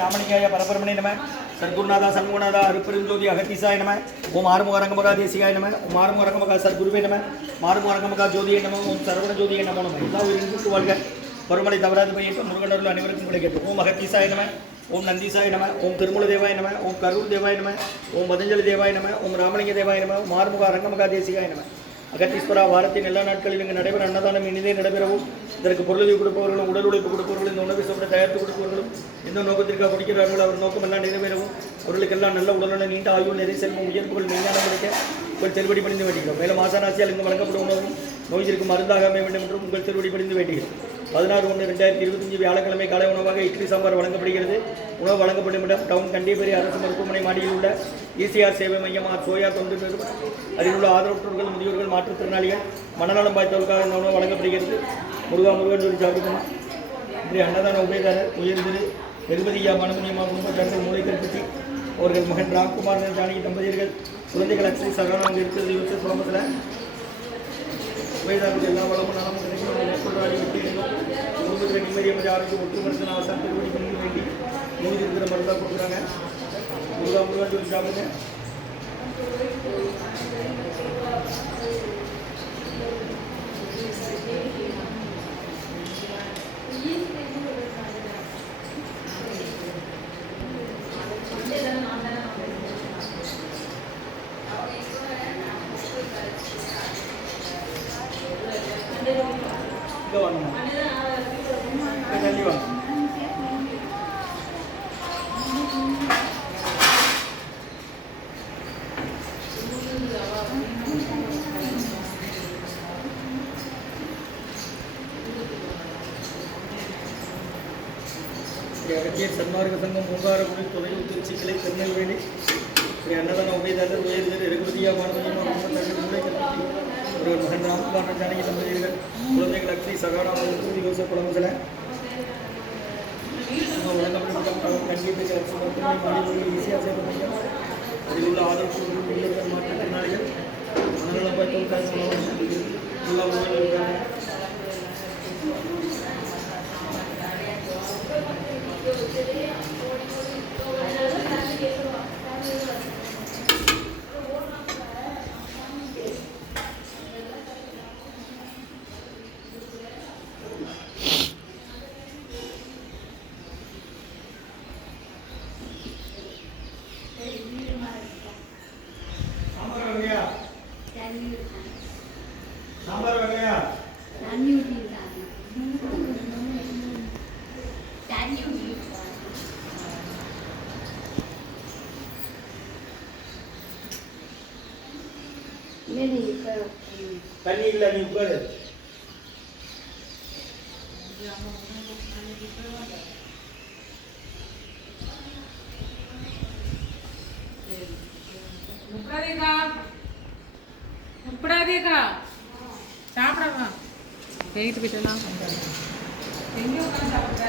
ராமலிங்காய பரபரமணே நம சர்க்குருநாதா சண்முகநாதா அருப்பெருஞ்சோதி அகத்தீசாய நம ஓம் ஆறுமுக அரங்கமகா தேசிகாய நம ஓம் ஆறுமுக அரங்கமகா சர்க்குருவே நம மாறுமுக அரங்கமகா ஜோதியை நம ஓம் சரவண ஜோதியை நமோ நம எல்லா உயிரின் வாழ்க பருமலை தவறாது பையன் முருகனர்கள் அனைவருக்கும் கிடைக்கட்டும். ஓம் அகத்தீசாய நம ஓம் நந்தீசாய நம ஓம் திருமூல தேவாய நம ஓம் கரூர் தேவாய நம ஓம் பதஞ்சலி தேவாய நம ஓம் ராமலிங்க தேவாய நம ஓம் ஆறுமுக அரங்கமகா தேசிகாய நம. அகத்தீஸ்வரா வாரத்தின் எல்லா நாட்களில் இங்கு நடைபெற அன்னதானம் இனிதே நடைபெறவும் இதற்கு பொருளுதவி கொடுப்பவர்களும் உடல் உழைப்பு கொடுப்பவர்களும் இந்த உணவை சாப்பிட தயாரித்து கொடுப்பவர்களும் எந்த நோக்கத்திற்காக கொடுக்கிறார்களோ அவர் நோக்கம் எல்லாம் நிறைவேறவும் அவர்களுக்கெல்லாம் நல்ல உடலுடன் நீண்ட ஆயுள் நிறைய செல்வம் உயர்வுகள் மெய்ஞானம் கிடைக்க உங்கள் செல்வடி படிந்து வேண்டுகிறோம். மேலும் மாசாராசியால் இங்கு வழங்கப்படும் உணவும் நோய்களுக்கு மருந்தாக அமைய வேண்டும் என்றும் உங்கள் செல்வடி படிந்து வேண்டுகிறோம். 16/1/2025 வியாழக்கிழமை காலை உணவாக இட்லி சாம்பார் வழங்கப்படுகிறது. உணவு வழங்கப்படும் இடம் டவுன் கண்டிப்பேரி அரசு மருத்துவமனை மாடியில் உள்ள ECR சேவை மையம் சோயா தொண்டு நிறுவனம். அதில் உள்ள ஆதரவற்றோர்கள் முதியோர்கள் மாற்றுத்திறனாளிகள் மனநலம் பாய்த்தவர்களுக்காக இந்த உணவு வழங்கப்படுகிறது. முருகன் சொல்லி சாப்பிடுமா இன்றைய அன்னதான உபயதாரர் உயர்திரு வெகுமதியா மனமுனியமா குடும்பத்தார்கள் மூளை கற்பிச்சு அவர்கள் மகன் ராம்குமார் ஜானகி தம்பதியர்கள் குழந்தைகள் அக்ஷய் சகானம் இருக்கிறது யோசிச்சு சோமத்தில் உபயதாரர்கள் எல்லா வளமும் நலமும் குடும்பத்தில் நிம்மதியை ஆரோக்கியம் ஒற்றுமருந்து நான் சந்தர்ப்படி பண்ணி வேண்டி நோய் இருக்கிற மருந்தாக கொடுக்குறாங்க. முருகன் சொல்லி சாப்பிடுங்க. அகத்தியர் சன்மார்க்க சங்கம் பூங்காரகுடி தொலைவு திருச்சி கிளை திருநெல்வேலி ஸ்ரீ அன்னதான உபயதாரர் உயர்திரு ரகுபதியா மாணவர்கள் மூளை கல்வி ஒரு மகன் ராம்குமார் ஜானகி தம்பதியர்கள் குழந்தைகள் அக்ஷய் சகாராம யோசப் குழம்புல வழங்கப்படும் கண்டிப்பாக அரசு மருத்துவமனை மாநில ஈஸியாக சேவை மையம் அதில் உள்ள ஆதரவு முதியோர்கள் மாற்றுத்திறனாளிகள் மனநலம் பார்த்து சாம்பார் வகையா தண்ணி இல்லை நீ உட்காரு. சாப்பிடவா போயிட்டு போயிட்டுலாம் எங்கே உட்காந்து சாப்பிட்ற